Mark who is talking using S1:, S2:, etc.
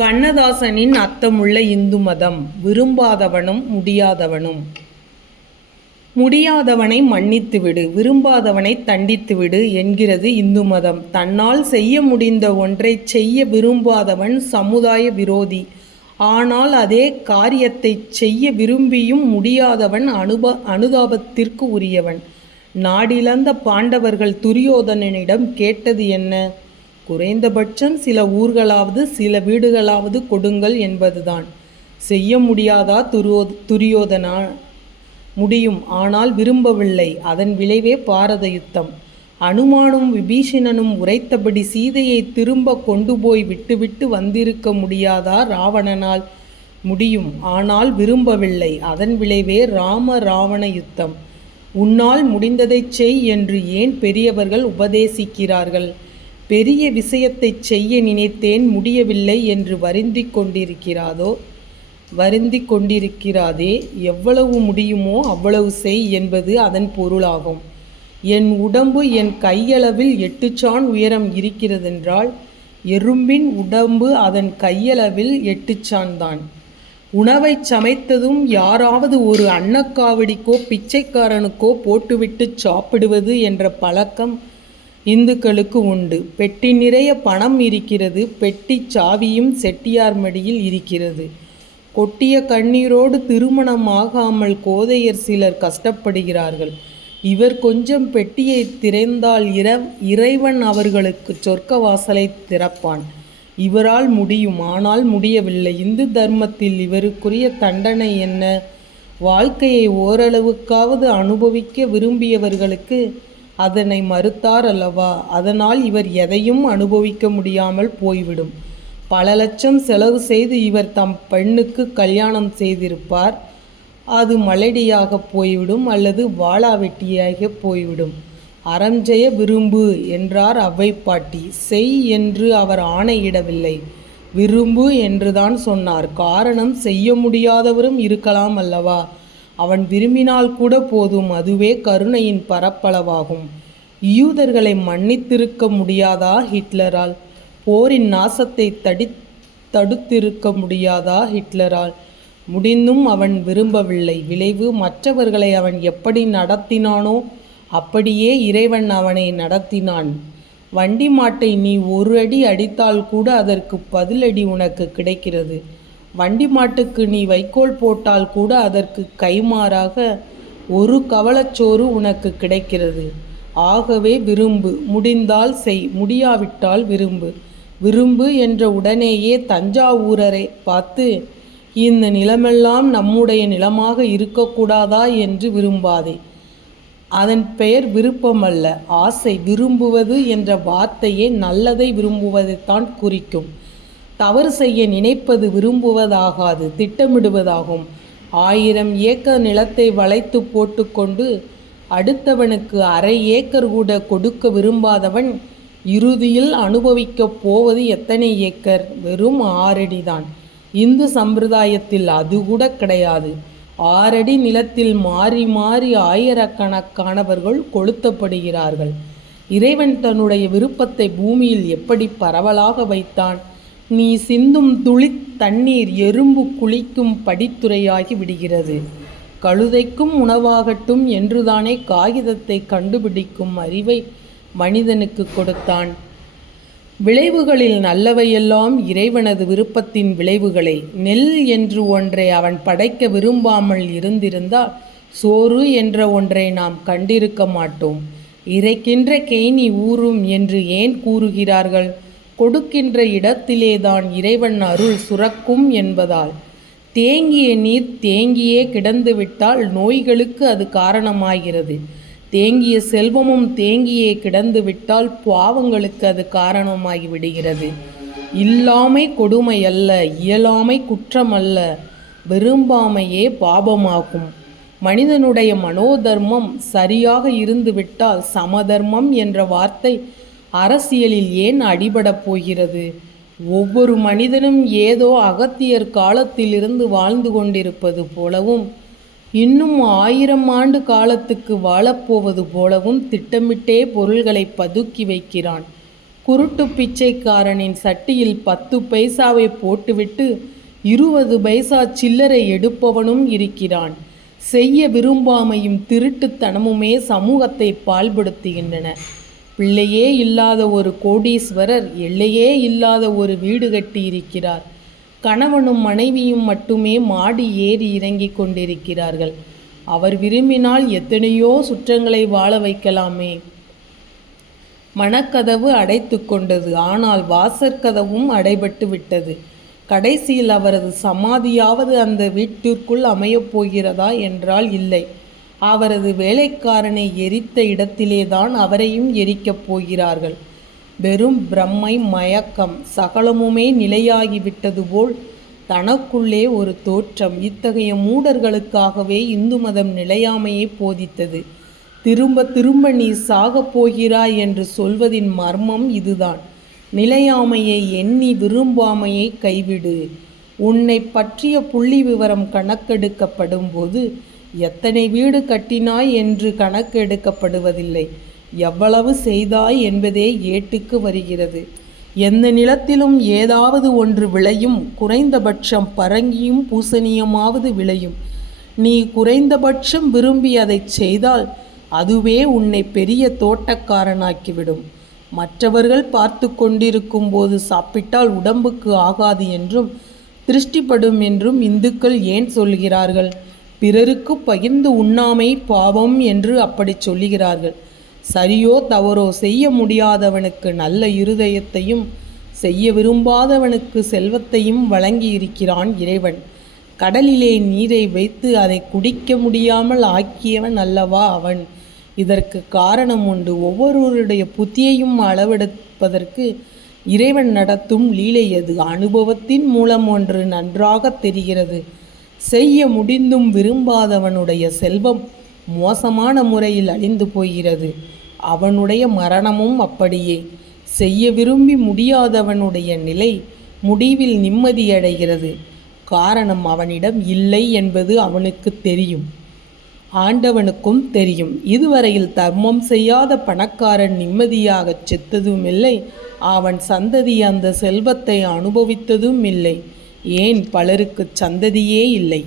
S1: கண்ணதாசனின் அர்த்தமுள்ள இந்து மதம் விரும்பாதவனும் முடியாதவனும். முடியாதவனை மன்னித்துவிடு விரும்பாதவனை தண்டித்துவிடு என்கிறது இந்து மதம். தன்னால் செய்ய முடிந்த ஒன்றைச் செய்ய விரும்பாதவன் சமுதாய விரோதி. ஆனால் அதே காரியத்தைச் செய்ய விரும்பியும் முடியாதவன் அனுப அனுதாபத்திற்கு உரியவன். நாடிழந்த பாண்டவர்கள் துரியோதனனிடம் கேட்டது என்ன? குறைந்தபட்சம் சில ஊர்களாவது சில வீடுகளாவது கொடுங்கள் என்பதுதான். செய்ய முடியாதா துரியோ துரியோதனா? முடியும் ஆனால் விரும்பவில்லை. அதன் விளைவே பாரத யுத்தம் அனுமானும் விபீஷணனும் உரைத்தபடி சீதையை திரும்ப கொண்டு போய் விட்டுவிட்டு வந்திருக்க முடியாதா ராவணனால்? முடியும் ஆனால் விரும்பவில்லை. அதன் விளைவே ராம ராவண யுத்தம். உன்னால் முடிந்ததைச் செய் என்று ஏன் பெரியவர்கள் உபதேசிக்கிறார்கள்? பெரிய விஷயத்தைச் செய்ய நினைத்தேன் முடியவில்லை என்று வருந்திக் கொண்டிருக்கிறாதோ? வருந்தி கொண்டிருக்கிறாதே எவ்வளவு முடியுமோ அவ்வளவு செய் என்பது அதன் பொருளாகும். என் உடம்பு என் கையளவில் எட்டுச்சான் உயரம் இருக்கிறதென்றால் எறும்பின் உடம்பு அதன் கையளவில் எட்டுச்சான் தான் உணவை சமைத்ததும் யாராவது ஒரு அன்னக்காவடிக்கோ பிச்சைக்காரனுக்கோ போட்டுவிட்டு சாப்பிடுவது என்ற பழக்கம் இந்துக்களுக்கு உண்டு. பெட்டி நிறைய பணம் இருக்கிறது. பெட்டி சாவியும் செட்டியார் மடியில் இருக்கிறது. கொட்டிய கண்ணீரோடு திருமணம் ஆகாமல் கோதையர் சிலர் கஷ்டப்படுகிறார்கள். இவர் கொஞ்சம் பெட்டியை திறந்தால் இர இறைவன் அவர்களுக்கு சொர்க்க வாசலை திறப்பான். இவரால் முடியும். ஆனால் முடியவில்லை. இந்து தர்மத்தில் இவருக்குரிய தண்டனை என்ன? வாழ்க்கையை ஓரளவுக்காவது அனுபவிக்க விரும்பியவர்களுக்கு அதனை மறுத்தார் அல்லவா? அதனால் இவர் எதையும் அனுபவிக்க முடியாமல் போய்விடும். பல லட்சம் செலவு செய்து இவர் தம் பெண்ணுக்கு கல்யாணம் செய்திருப்பார். அது மலடியாக போய்விடும் அல்லது வாளாவெட்டியாக போய்விடும். அறம் செய்ய விரும்பு என்றார் அவ்வை பாட்டி செய் என்று அவர் ஆணையிடவில்லை. விரும்பு என்றுதான் சொன்னார். காரணம் செய்ய முடியாதவரும் இருக்கலாம் அல்லவா? அவன் விரும்பினால் கூட போதும் அதுவே கருணையின் பரப்பளவாகும். யூதர்களை மன்னித்திருக்க முடியாதா ஹிட்லரால்? போரின் நாசத்தை தடி தடுத்திருக்க முடியாதா ஹிட்லரால்? முடிந்தும் அவன் விரும்பவில்லை. விளைவு மற்றவர்களை அவன் எப்படி நடத்தினானோ அப்படியே இறைவன் அவனை நடத்தினான். வண்டி மாட்டை நீ ஒரு அடி அடித்தால் கூட அதற்கு பதிலடி உனக்கு கிடைக்கிறது. வண்டி மாட்டுக்கு நீ வைக்கோல் போட்டால் கூட அதற்கு கைமாறாக ஒரு கவலச்சோறு உனக்கு கிடைக்கிறது. ஆகவே விரும்பு. முடிந்தால் செய். முடியாவிட்டால் விரும்பு. விரும்பு என்ற உடனேயே தஞ்சாவூரரை பார்த்து இந்த நிலமெல்லாம் நம்முடைய நிலமாக இருக்கக்கூடாதா என்று விரும்பாதே. அதன் பெயர் விருப்பமல்ல ஆசை விரும்புவது என்ற வார்த்தையே நல்லதை விரும்புவதைத்தான் குறிக்கும். தவறு செய்ய நினைப்பது விரும்புவதாகாது திட்டமிடுவதாகும். ஆயிரம் ஏக்கர் நிலத்தை வளைத்து போட்டுக்கொண்டு அடுத்தவனுக்கு அரை ஏக்கர் கூட கொடுக்க விரும்பாதவன் இறுதியில் அனுபவிக்கப் போவது எத்தனை ஏக்கர்? வெறும் ஆறடிதான். இந்து சம்பிரதாயத்தில் அது கூட கிடையாது. ஆறடி நிலத்தில் மாறி மாறி ஆயிரக்கணக்கானவர்கள் கொளுத்தப்படுகிறார்கள். இறைவன் தன்னுடைய விருப்பத்தை பூமியில் எப்படி பரவலாக வைத்தான்? நீ சிந்தும் துளி தண்ணீர் எறும்பு குளிக்கும் படித்துறையாகி விடுகிறது. கழுதைக்கும் உணவாகட்டும் என்றுதானே காகிதத்தை கண்டுபிடிக்கும் அறிவை மனிதனுக்கு கொடுத்தான். விளைவுகளில் நல்லவையெல்லாம் இறைவனது விருப்பத்தின் விளைவுகளை. நெல் என்று ஒன்றை அவன் படைக்க விரும்பாமல் இருந்திருந்தால் சோறு என்ற ஒன்றை நாம் கண்டிருக்க மாட்டோம். இறைக்கின்ற கேணி ஊறும் என்று ஏன் கூறுகிறார்கள்? கொடுக்கின்ற இடத்திலேதான் இறைவன் அருள் சுரக்கும் என்பதால். தேங்கிய நீர் தேங்கியே கிடந்துவிட்டால் நோய்களுக்கு அது காரணமாகிறது. தேங்கிய செல்வமும் தேங்கியே கிடந்து விட்டால் பாவங்களுக்கு அது காரணமாகி விடுகிறது இல்லாமை கொடுமை அல்ல இயலாமை குற்றமல்ல விரும்பாமையே பாபமாகும். மனிதனுடைய மனோதர்மம் சரியாக இருந்துவிட்டால் சமதர்மம் என்ற வார்த்தை அரசியலில் ஏன் அடிபடப் போகிறது? ஒவ்வொரு மனிதனும் ஏதோ அகத்தியர் காலத்திலிருந்து வாழ்ந்து கொண்டிருப்பது போலவும் இன்னும் ஆயிரம் ஆண்டு காலத்துக்கு வாழப்போவது போலவும் திட்டமிட்டே பொருள்களை பதுக்கி வைக்கிறான். குருட்டு பிச்சைக்காரனின் சட்டியில் பத்து பைசாவை போட்டுவிட்டு இருபது பைசா சில்லறை எடுப்பவனும் இருக்கிறான். செய்ய விரும்பாமையும் திருட்டுத்தனமுமே சமூகத்தை பால்படுத்துகின்றன. பிள்ளையே இல்லாத ஒரு கோடீஸ்வரர் எல்லையே இல்லாத ஒரு வீடு கட்டியிருக்கிறார். கணவனும் மனைவியும் மட்டுமே மாடி ஏறி இறங்கிக் கொண்டிருக்கிறார்கள். அவர் விரும்பினால் எத்தனையோ சுற்றங்களை வாழ வைக்கலாமே. மணக்கதவு அடைத்து கொண்டது. ஆனால் வாசற்கதவும் அடைபட்டு விட்டது. கடைசியில் அவரது சமாதியாவது அந்த வீட்டிற்குள் அமையப் போகிறதா என்றால் இல்லை. அவரது வேலைக்காரனை எரித்த இடத்திலேதான் அவரையும் எரிக்கப் போகிறார்கள். வெறும் பிரம்மை மயக்கம் சகலமுமே நிலையாகிவிட்டது போல் தனக்குள்ளே ஒரு தோற்றம் இத்தகைய மூடர்களுக்காகவே இந்து மதம் நிலையாமையை போதித்தது. திரும்ப திரும்ப நீ சாகப் போகிறாய் என்று சொல்வதின் மர்மம் இதுதான். நிலையாமையை எண்ணி விரும்பாமையை கைவிடு. உன்னை பற்றிய புள்ளி விவரம் கணக்கெடுக்கப்படும் போது எத்தனை வீடு கட்டினாய் என்று கணக்கெடுக்கப்படுவதில்லை. எவ்வளவு செய்தாய் என்பதே ஏட்டுக்கு வருகிறது. எந்த நிலத்திலும் ஏதாவது ஒன்று விளையும் குறைந்தபட்சம் பரங்கியும் பூசணியமாவது விளையும். நீ குறைந்தபட்சம் விரும்பி அதைச் செய்தால் அதுவே உன்னை பெரிய தோட்டக்காரனாக்கிவிடும். மற்றவர்கள் பார்த்து கொண்டிருக்கும் போது சாப்பிட்டால் உடம்புக்கு ஆகாது என்றும் திருஷ்டிப்படும் என்றும் இந்துக்கள் ஏன் சொல்கிறார்கள்? பிறருக்கு பகிர்ந்து உண்ணாமை பாவம் என்று அப்படி சொல்லுகிறார்கள். சரியோ தவறோ செய்ய முடியாதவனுக்கு நல்ல இருதயத்தையும் செய்ய விரும்பாதவனுக்கு செல்வத்தையும் வழங்கி இருக்கிறான் இறைவன். கடலிலே நீரை வைத்து அதை குடிக்க முடியாமல் ஆக்கியவன் அல்லவா அவன்? இதற்கு காரணம் உண்டு. ஒவ்வொருவருடைய புத்தியையும் அளவெடுப்பதற்கு இறைவன் நடத்தும் லீலை அது அனுபவத்தின் மூலம் ஒன்று நன்றாக தெரிகிறது. செய்ய முடிந்தும் விரும்பாதவனுடைய செல்வம் மோசமான முறையில் அழிந்து போகிறது. அவனுடைய மரணமும் அப்படியே. செய்ய விரும்பி முடியாதவனுடைய நிலை முடிவில் நிம்மதியடைகிறது காரணம் அவனிடம் இல்லை என்பது அவனுக்கு தெரியும். ஆண்டவனுக்கும் தெரியும். இதுவரையில் தர்மம் செய்யாத பணக்காரன் நிம்மதியாகச் செத்ததும் இல்லை அவன் சந்ததி அந்த செல்வத்தை அனுபவித்ததும் இல்லை ஏன் பலருக்குச் சந்ததியே இல்லை?